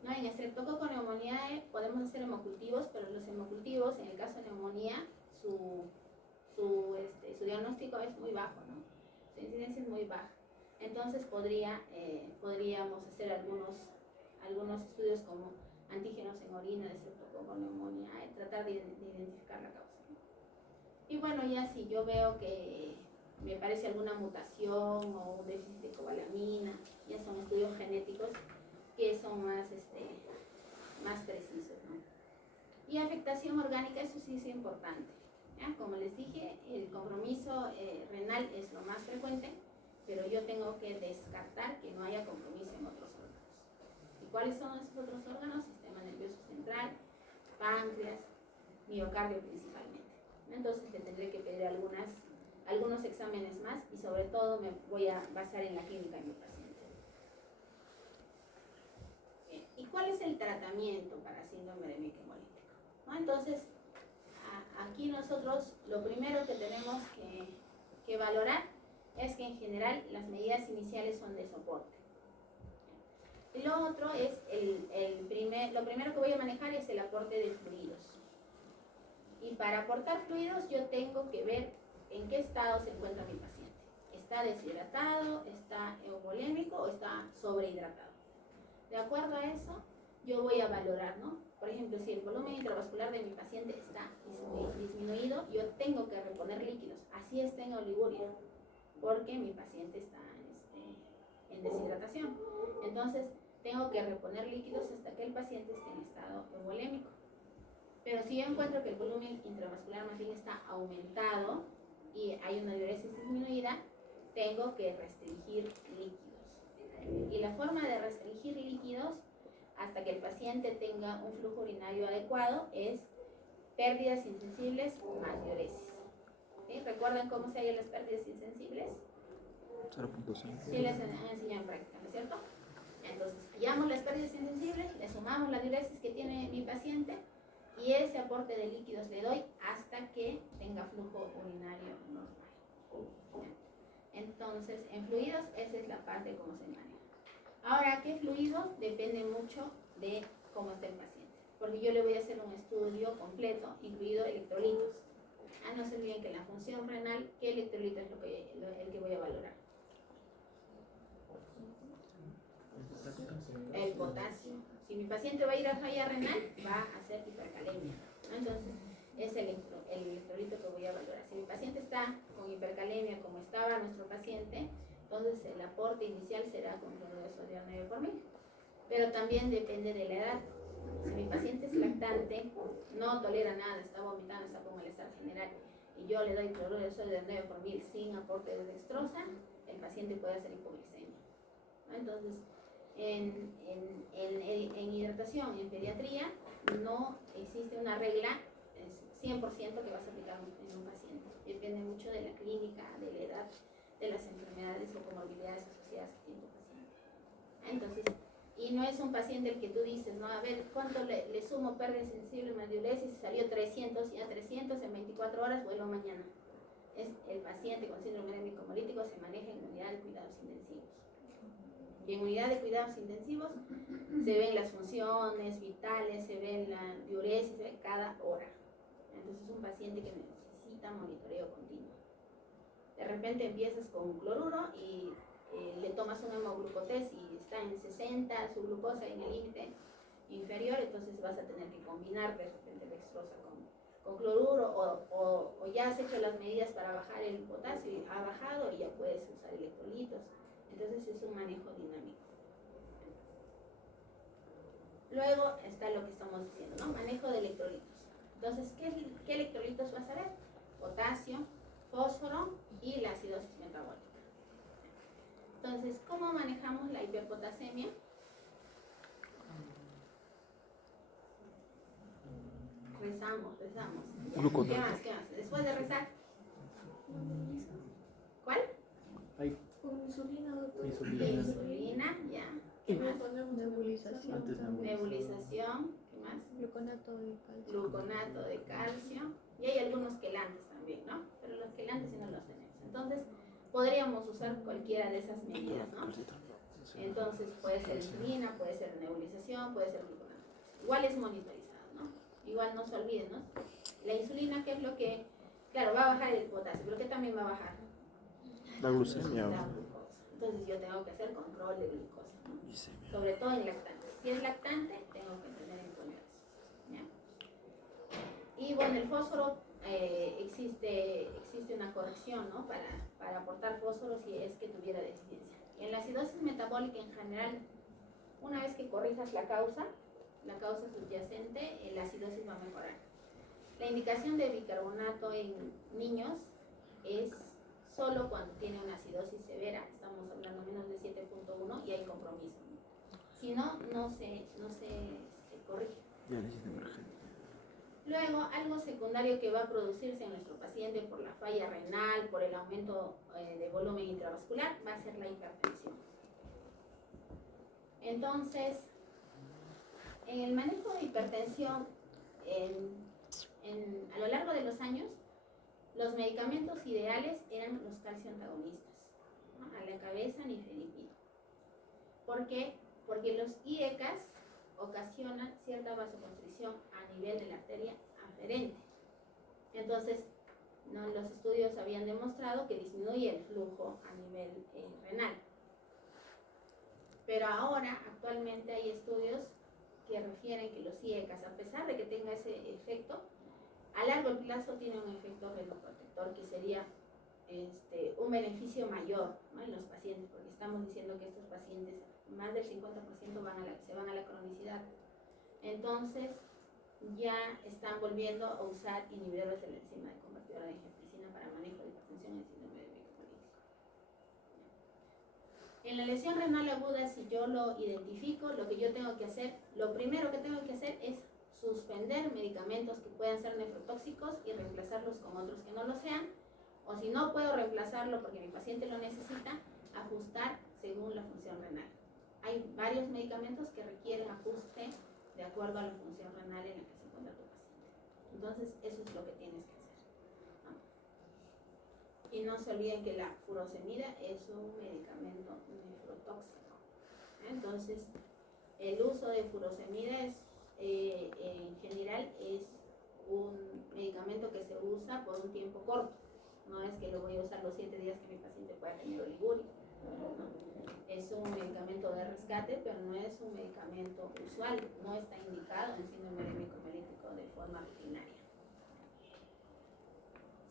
¿No? En Streptococcus pneumoniae podemos hacer hemocultivos, pero los hemocultivos, en el caso de neumonía, su diagnóstico es muy bajo, ¿no? Su incidencia es muy baja. Entonces podríamos hacer algunos estudios como antígenos en orina de Streptococcus pneumoniae, tratar de identificar la causa, ¿no? Y bueno, ya si yo veo que me parece alguna mutación o un déficit de cobalamina, ya son estudios genéticos que son más precisos, ¿no? Y afectación orgánica, eso sí es importante, ¿ya? Como les dije, el compromiso renal es lo más frecuente, pero yo tengo que descartar que no haya compromiso en otros órganos. ¿Y cuáles son esos otros órganos? Sistema nervioso central, páncreas, miocardio principalmente. Entonces le tendré que pedir algunos exámenes más y sobre todo me voy a basar en la clínica de mi paciente. Bien. ¿Y cuál es el tratamiento para síndrome urémico hemolítico? ¿No? Entonces, aquí nosotros lo primero que tenemos que valorar es que en general las medidas iniciales son de soporte. Y lo otro es, lo primero que voy a manejar es el aporte de fluidos. Y para aportar fluidos yo tengo que ver en qué estado se encuentra mi paciente. ¿Está deshidratado, está euvolémico o está sobrehidratado? De acuerdo a eso, yo voy a valorar, ¿no? Por ejemplo, si el volumen intravascular de mi paciente está disminuido, yo tengo que reponer líquidos, así esté en oliguria, porque mi paciente está en deshidratación. Entonces, tengo que reponer líquidos hasta que el paciente esté en estado euvolémico. Pero si yo encuentro que el volumen intravascular más bien está aumentado y hay una diuresis disminuida, tengo que restringir líquidos. Y la forma de restringir líquidos hasta que el paciente tenga un flujo urinario adecuado es pérdidas insensibles más diuresis. ¿Sí? ¿Recuerdan cómo se hallan las pérdidas insensibles? 0.5. Sí, les han enseñado en práctica, ¿no es cierto? Entonces, hallamos las pérdidas insensibles, le sumamos la diuresis que tiene mi paciente y ese aporte de líquidos le doy hasta que tenga flujo urinario normal. Entonces, en fluidos, esa es la parte como se maneja. Ahora, ¿qué fluido? Depende mucho de cómo está el paciente, porque yo le voy a hacer un estudio completo, incluido electrolitos. No se olviden que en la función renal, ¿qué electrolito es el que voy a valorar? El potasio. Si mi paciente va a ir a falla renal, va a hacer hipercalemia, ¿no? Entonces, es el electrolito que voy a valorar. Si mi paciente está con hipercalemia, como estaba nuestro paciente, entonces el aporte inicial será con cloruro de sodio 9 por 1000. Pero también depende de la edad. Si mi paciente es lactante, no tolera nada, está vomitando, está con malestar general, y yo le doy cloruro de sodio de 9 por 1000 sin aporte de dextrosa, el paciente puede hacer hipoglicemia, ¿no? Entonces, en hidratación, en pediatría, no existe una regla 100% que vas a aplicar en un paciente. Depende mucho de la clínica, de la edad, de las enfermedades o comorbilidades asociadas que tiene tu paciente. Entonces, y no es un paciente el que tú dices, no, a ver, ¿cuánto le sumo pérdida sensible más diuresis? Salió 300, y a 300 en 24 horas vuelvo mañana. Es el paciente con síndrome urémico hemolítico se maneja en unidad de cuidados intensivos. Y en unidad de cuidados intensivos se ven las funciones vitales, se ven la diuresis de cada hora. Entonces es un paciente que necesita monitoreo continuo. De repente empiezas con cloruro y le tomas un hemoglucotest y está en 60, su glucosa en el límite inferior, entonces vas a tener que combinar de repente dextrosa con cloruro o ya has hecho las medidas para bajar el potasio y ha bajado y ya puedes usar electrolitos. Entonces es un manejo dinámico. Luego está lo que estamos diciendo, ¿no? Manejo de electrolitos. Entonces, ¿qué electrolitos vas a ver? Potasio, fósforo y la acidosis metabólica. Entonces, ¿cómo manejamos la hiperpotasemia? Rezamos. ¿Qué más? Después de rezar. ¿Cuál? Hay Insulina, ya. ¿Qué más? Nebulización. Antes Nebulización. ¿Qué más? Gluconato de calcio. Gluconato de calcio. Y hay algunos quelantes también, ¿no? Pero los quelantes sí no los tenemos. Entonces, podríamos usar cualquiera de esas medidas, ¿no? Entonces, puede ser insulina, puede ser nebulización, puede ser gluconato. Igual es monitorizado, ¿no? Igual no se olviden, ¿no? La insulina, ¿qué es lo que...? Claro, va a bajar el potasio, pero ¿qué también va a bajar? La glucemia. La glucosa. Entonces yo tengo que hacer control de glucosa, ¿no? Sobre todo en lactantes. Si es lactante, tengo que tener en cuenta eso, ¿ya? Y bueno, el fósforo, existe una corrección, ¿no? Para aportar fósforo si es que tuviera deficiencia. En la acidosis metabólica en general, una vez que corrijas la causa subyacente, la acidosis va a mejorar. La indicación de bicarbonato en niños es solo cuando tiene una acidosis severa, estamos hablando menos de 7.1 y hay compromiso. Si no, no se corrige. Luego, algo secundario que va a producirse en nuestro paciente por la falla renal, por el aumento de volumen intravascular, va a ser la hipertensión. Entonces, en el manejo de hipertensión, a lo largo de los años, los medicamentos ideales eran los calcio antagonistas, ¿no? A la cabeza nifedipino. ¿Por qué? Porque los IECAS ocasionan cierta vasoconstricción a nivel de la arteria aferente. Entonces, ¿no? Los estudios habían demostrado que disminuye el flujo a nivel renal. Pero ahora, actualmente hay estudios que refieren que los IECAS, a pesar de que tenga ese efecto, a largo plazo tiene un efecto renoprotector que sería un beneficio mayor, ¿no? En los pacientes, porque estamos diciendo que estos pacientes, más del 50% se van a la cronicidad. Entonces, ya están volviendo a usar inhibidores de la enzima de convertidora de angiotensina para manejo de hipertensión en el síndrome urémico hemolítico. En la lesión renal aguda, si yo lo identifico, lo que yo tengo que hacer, lo primero que tengo que hacer es suspender medicamentos que puedan ser nefrotóxicos y reemplazarlos con otros que no lo sean, o si no puedo reemplazarlo porque mi paciente lo necesita, ajustar según la función renal. Hay varios medicamentos que requieren ajuste de acuerdo a la función renal en la que se encuentra tu paciente. Entonces, eso es lo que tienes que hacer, ¿no? Y no se olviden que la furosemida es un medicamento nefrotóxico. Entonces, el uso de furosemida en general es un medicamento que se usa por un tiempo corto. No es que lo voy a usar los 7 días que mi paciente pueda tener oliguria, ¿no? Es un medicamento de rescate, pero no es un medicamento usual, no está indicado en síndrome urémico hemolítico de forma rutinaria.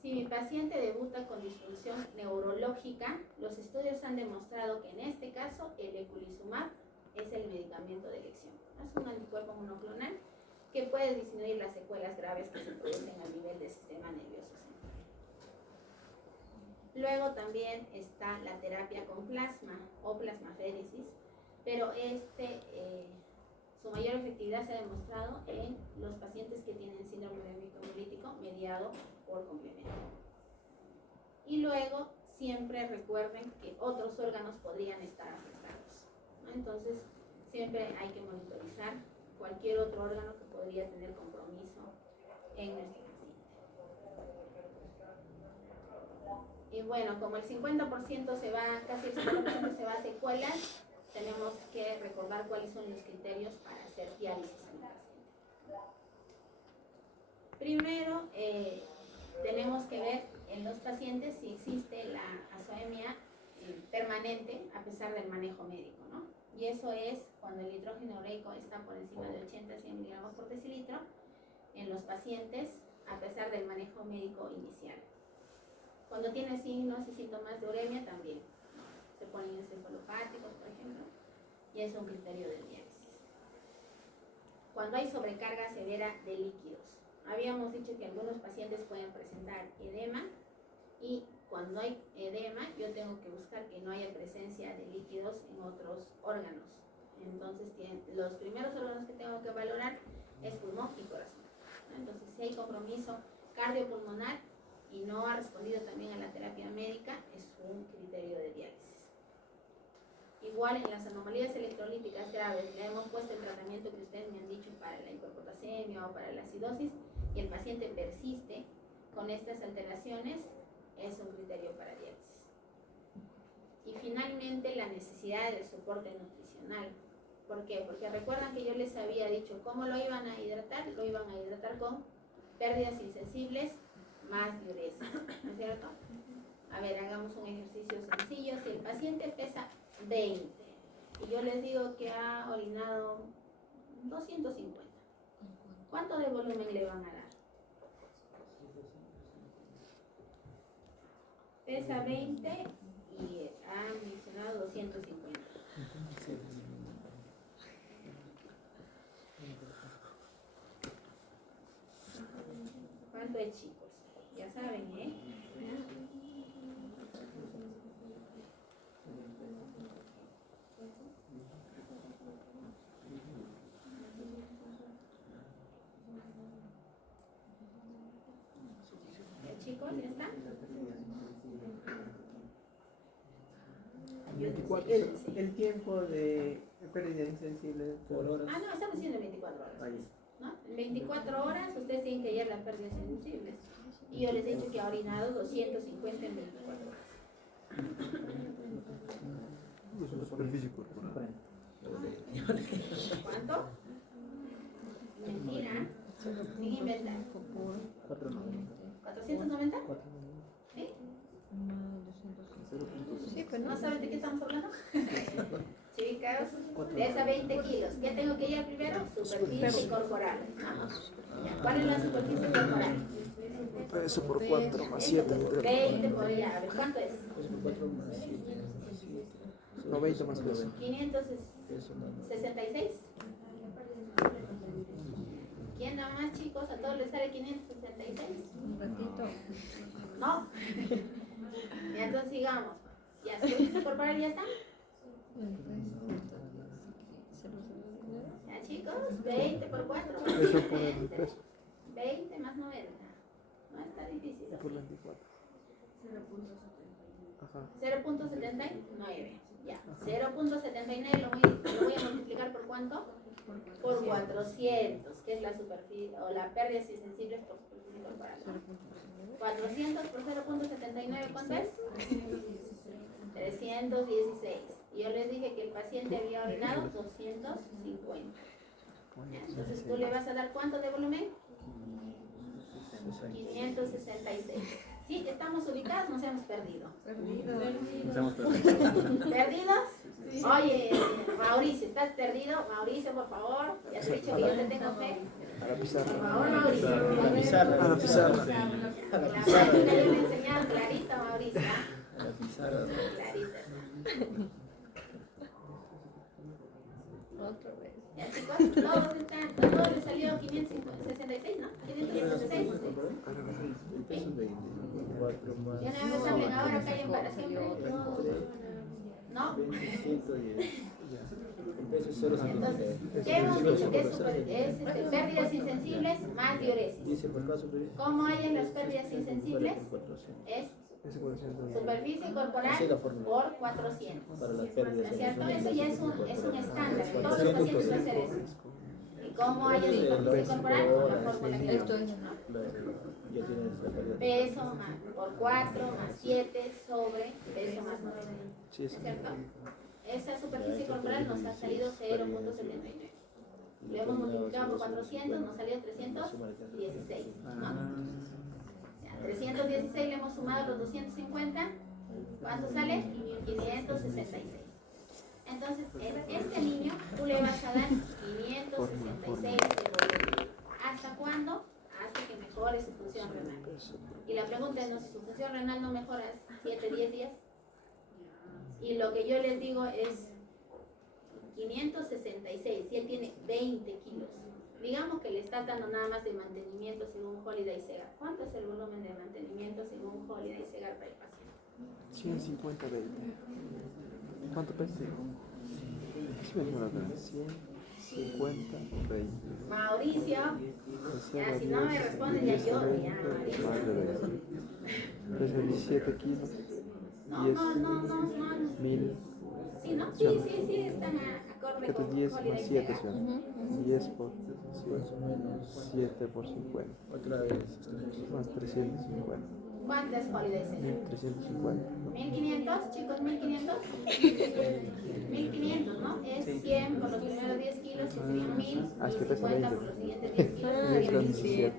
Si mi paciente debuta con disfunción neurológica, los estudios han demostrado que en este caso el eculizumab es el medicamento de elección. Es un anticuerpo monoclonal que puede disminuir las secuelas graves que se producen a nivel del sistema nervioso central. Luego también está la terapia con plasma o plasmaféresis, pero su mayor efectividad se ha demostrado en los pacientes que tienen síndrome urémico hemolítico mediado por complemento. Y luego siempre recuerden que otros órganos podrían estar afectados, ¿no? Entonces siempre hay que monitorizar cualquier otro órgano que podría tener compromiso en nuestro paciente. Y bueno, como el 50% se va, casi el 50% se va a secuelas, tenemos que recordar cuáles son los criterios para hacer diálisis en el paciente. Primero, tenemos que ver en los pacientes si existe la azoemia permanente a pesar del manejo médico, ¿no? Y eso es cuando el nitrógeno ureico está por encima de 80 a 100 miligramos por decilitro en los pacientes a pesar del manejo médico inicial. Cuando tiene signos y síntomas de uremia también, ¿no? Se ponen encefalopáticos, por ejemplo, y es un criterio de diálisis. Cuando hay sobrecarga severa de líquidos, habíamos dicho que algunos pacientes pueden presentar edema, y cuando hay edema yo tengo que buscar que no haya presencia de líquidos en otros órganos. Entonces los primeros órganos que tengo que valorar es pulmón y corazón, ¿no? Entonces si hay compromiso cardiopulmonar y no ha respondido también a la terapia médica, es un criterio de diálisis. Igual en las anomalías electrolíticas graves le hemos puesto el tratamiento que ustedes me han dicho para la hiperpotasemia o para la acidosis y el paciente persiste con estas alteraciones, es un criterio para diálisis. Y finalmente la necesidad de soporte nutricional. ¿Por qué? Porque recuerdan que yo les había dicho cómo lo iban a hidratar con pérdidas insensibles más diuresis, ¿no es cierto? A ver, hagamos un ejercicio sencillo. Si el paciente pesa 20 y yo les digo que ha orinado 250, ¿cuánto de volumen le van a dar? Pesa 20 y ha mencionado 250. ¿Cuánto es, chicos? Ya saben, ¿eh? ¿Ya, chicos? ¿Ya está? 24, el tiempo de pérdida insensible por horas. Ah, no, estamos diciendo 24 horas. Ahí. ¿No? En 24 horas ustedes tienen que hallar las pérdidas sensibles. Y yo les he dicho que ha orinado 250 en 24 horas. Es una superficie corporal. ¿Cuánto? Mentira. Sin inventar. 490. ¿Sí? Sí, pues ¿No saben de qué estamos hablando? Chicas, pesa 20 kilos. ¿Qué tengo que ir primero? Superficie corporal. Ya, ¿cuál es la superficie corporal? Eso por 4 más 7. 20 por allá. A ver, ¿cuánto es? 90 más peso. 566. ¿Quién da más, chicos? ¿A todos les sale 566? un ratito. No. Y entonces sigamos. ¿Ya superficie corporal ya está? Ya, chicos, 20 por 4. Eso por el peso. 20 más 90. No está difícil. Por 24. Ajá. 0.79. Ya. 0.79 lo voy a multiplicar por cuánto? Por 400, que es la superficie o la pérdida sensible por superficie corporal. 400 por 0.79, ¿cuánto es? 316. Y yo les dije que el paciente había orinado 250. Entonces tú le vas a dar ¿cuánto de volumen? 566. Sí, estamos ubicados, nos hemos perdido. ¿Perdidos? Oye, Mauricio, ¿estás perdido? Mauricio, por favor, ya te he dicho que yo te tengo fe. A la pizarra. Por favor, Mauricio. A la pizarra. La práctica yo le he enseñado clarito, Mauricio. A la pizarra. Clarito. 566, ¿no? 566. El peso es 24 más. Ya no me saben ahora que hay para siempre. ¿No? 110. El peso es 0,56. Entonces, ¿qué hemos dicho? Que es pérdidas insensibles más diuresis. Dice por caso, ¿Cómo hay en las pérdidas insensibles? Es superficie corporal por 400. para las pérdidas. ¿No es cierto? Eso ya es un estándar. Todos los pacientes van a hacer eso. ¿Y cómo hay en superficie corporal? Con la fórmula que hemos dicho, ¿no? Ya tienes la pérdida. Peso por 4 más 7 sobre peso más 9. Sí, ¿Es cierto? Esa superficie corporal nos ha salido 0.79. Lo hemos multiplicado por 400, nos salió 316. ¿No? 316 le hemos sumado los 250. ¿Cuánto sale? 566. Entonces, en este niño tú le vas a dar 566 de volumen. ¿Hasta cuándo? Hasta que mejore su función renal. Y la pregunta es, ¿no? Si su función renal no mejora 7, 10 días. Y lo que yo les digo es 566, si él tiene 20 kilos. Digamos que le estás dando nada más de mantenimiento según Holiday Segar. ¿Cuánto es el volumen de mantenimiento según Holiday Segar para el paciente? 150, 20. ¿Cuánto pesa? Sí, me dijo la otra vez. 150, 20. Mauricio, ya si no me responden ya yo, ya Mauricio. Más de 20. Pesa 17 kilos. No, 10, no, no, no, no. 1000. Sí, ¿no? Sí, están acorde Esto con es 10 más Holiday 7, Segar. ¿sí? 10 por Más o menos. 7 por 50. Otra vez. Más 350. ¿Cuánto es Holiday Segar? 1350. 1500, chicos, 1500. 1500, ¿no? Es 100 por los primeros 10 kilos, que serían 1000. Ah, es que Y pesa 50 20. por los siguientes 10 kilos, Son serían 17.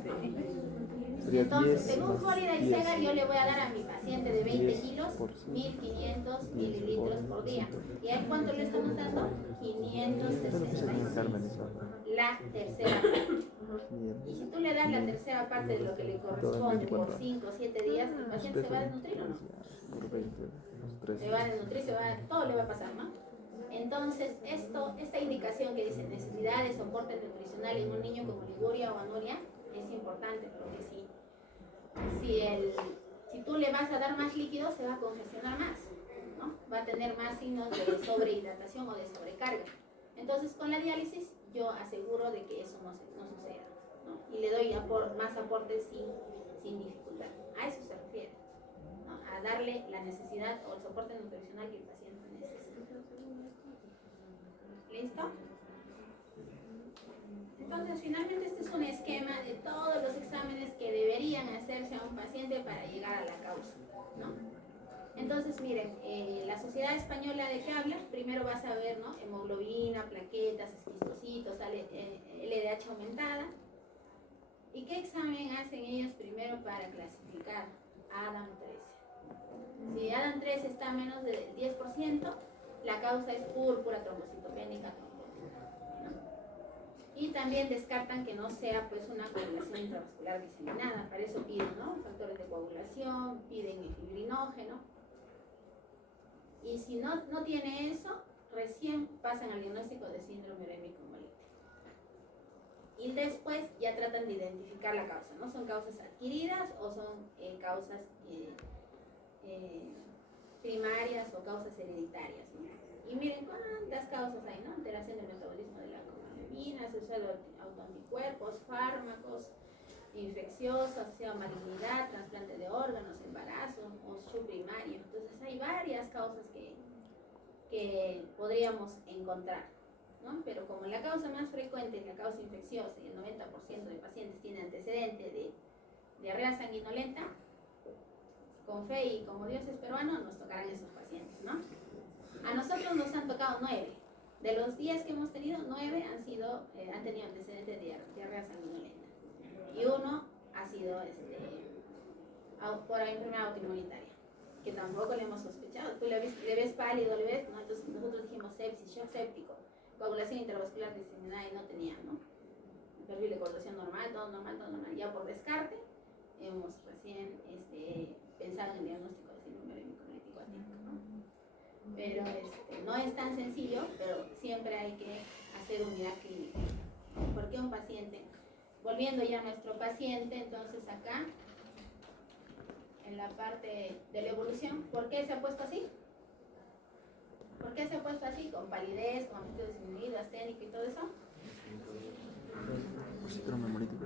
Sería Entonces, 10 según más Holiday 10. Segar, yo le voy a dar a mi paciente de 20 10 kilos por 100. 1500 mililitros por día. ¿Y a él cuánto le estamos dando? Esto no pesa ni 566. Carmen, eso. La tercera parte. 500. Y si tú le das la tercera parte de lo que le corresponde por 5 o 7 días, el paciente se va a desnutrir o no. Por 20, los 3. Se va a desnutrir, todo le va a pasar, ¿no? Entonces, esta indicación que dice necesidad de soporte nutricional en un niño con oliguria o anuria es importante porque si tú le vas a dar más líquido, se va a congestionar más, ¿no? Va a tener más signos de sobrehidratación o de sobrecarga. Entonces, con la diálisis, yo aseguro de que eso no suceda, ¿no? Y le doy más aportes sin dificultad. A eso se refiere, ¿no? A darle la necesidad o el soporte nutricional que el paciente necesita. ¿Listo? Entonces, finalmente este es un esquema de todos los exámenes que deberían hacerse a un paciente para llegar a la causa, ¿no? Entonces, miren, la Sociedad Española de que habla, primero vas a ver, ¿no? Hemoglobina, plaquetas, esquistocitos, LDH aumentada. ¿Y qué examen hacen ellos primero para clasificar Adam 13? Si Adam 13 está a menos del 10%, la causa es púrpura trombocitopénica trombótica, ¿no? Y también descartan que no sea pues una coagulación intravascular diseminada. Para eso piden, ¿no? Factores de coagulación, piden el fibrinógeno. Y si no tiene eso, recién pasan al diagnóstico de síndrome urémico hemolítico. Y después ya tratan de identificar la causa, ¿no? ¿Son causas adquiridas o son causas primarias o causas hereditarias, ¿no? Y miren cuántas causas hay, ¿no? Alteración del metabolismo de la coagulina, asociado a autoanticuerpos, fármacos, infecciosos, asociado a malignidad, trasplante de órganos, embarazo, osteopenia primaria. Entonces hay varias causas que podríamos encontrar, ¿no? Pero como la causa más frecuente es la causa infecciosa y el 90% de pacientes tiene antecedente de diarrea sanguinolenta, con fe y como Dios es peruano, nos tocarán esos pacientes, ¿no? A nosotros nos han tocado 9. De los 10 que hemos tenido, 9 han tenido antecedentes de diarrea sanguinolenta. Y 1 ha sido por enfermedad autoinmunitaria, que tampoco le hemos sospechado. Tú le ves pálido, le ves, ¿no? Entonces nosotros dijimos sepsis, shock séptico, coagulación intravascular diseminada y no tenía, ¿no? El perfil de coagulación normal, todo normal. Ya por descarte, hemos recién pensado en el diagnóstico de síndrome urémico hemolítico atípico, ¿no? Pero no es tan sencillo, pero siempre hay que hacer unidad clínica. Porque un paciente volviendo ya a nuestro paciente, entonces acá, en la parte de la evolución, ¿por qué se ha puesto así? ¿Por qué se ha puesto así? Con palidez, con apetito disminuido, asténico y todo eso. Síndrome hemolítico.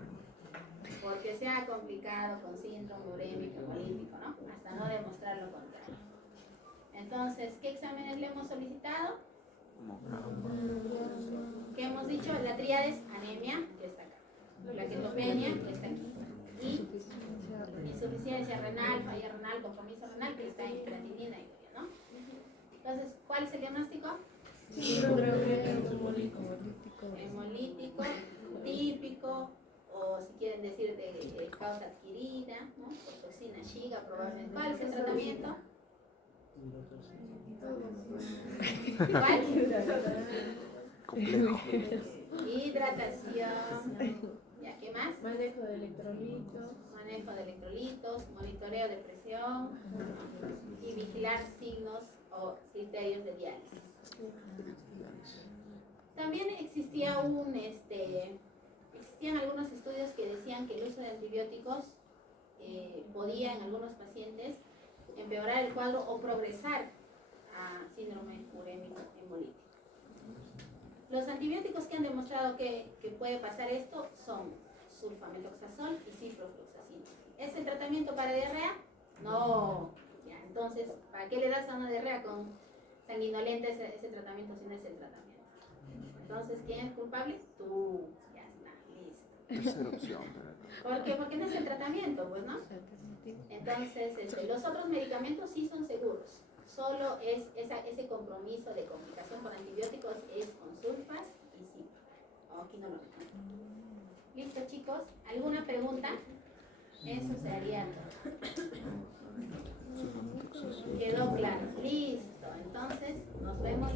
Porque se ha complicado con síndrome urémico hemolítico, ¿no? Hasta no demostrar lo contrario. Entonces, ¿qué exámenes le hemos solicitado? ¿Qué hemos dicho? La tríada es anemia, que está acá. Plaquetopenia, que está aquí. Y insuficiencia renal, falla renal, compromiso renal, que está en creatinina y urea, ¿no? Entonces, ¿cuál es el diagnóstico? Hemolítico, típico, o si quieren decir de causa adquirida, ¿no? Por toxina Shiga probablemente. ¿Cuál es el tratamiento? ¿Cuál? Complejo. Hidratación. ¿Ya qué más? Manejo de electrolitos. Manejo de electrolitos, monitoreo de presión y vigilar signos o criterios de diálisis. También existían algunos estudios que decían que el uso de antibióticos podía en algunos pacientes empeorar el cuadro o progresar a síndrome urémico hemolítico. Los antibióticos que han demostrado que puede pasar esto son sulfamethoxazol y ciprofloxacina. ¿Es el tratamiento para diarrea? No. Ya, entonces, ¿para qué le das a una diarrea con sanguinolenta ese tratamiento si no es el tratamiento? Entonces, ¿quién es culpable? Tú. Ya está, listo. Tercera opción. ¿Por qué? Porque no es el tratamiento, pues, ¿no? Entonces, los otros medicamentos sí son seguros. Solo es ese compromiso de complicación con antibióticos es con sulfas y cipro. Aquí no lo recomiendo. ¿Listo, chicos? ¿Alguna pregunta? Eso sería todo. ¿Quedó claro? Listo. Entonces, nos vemos.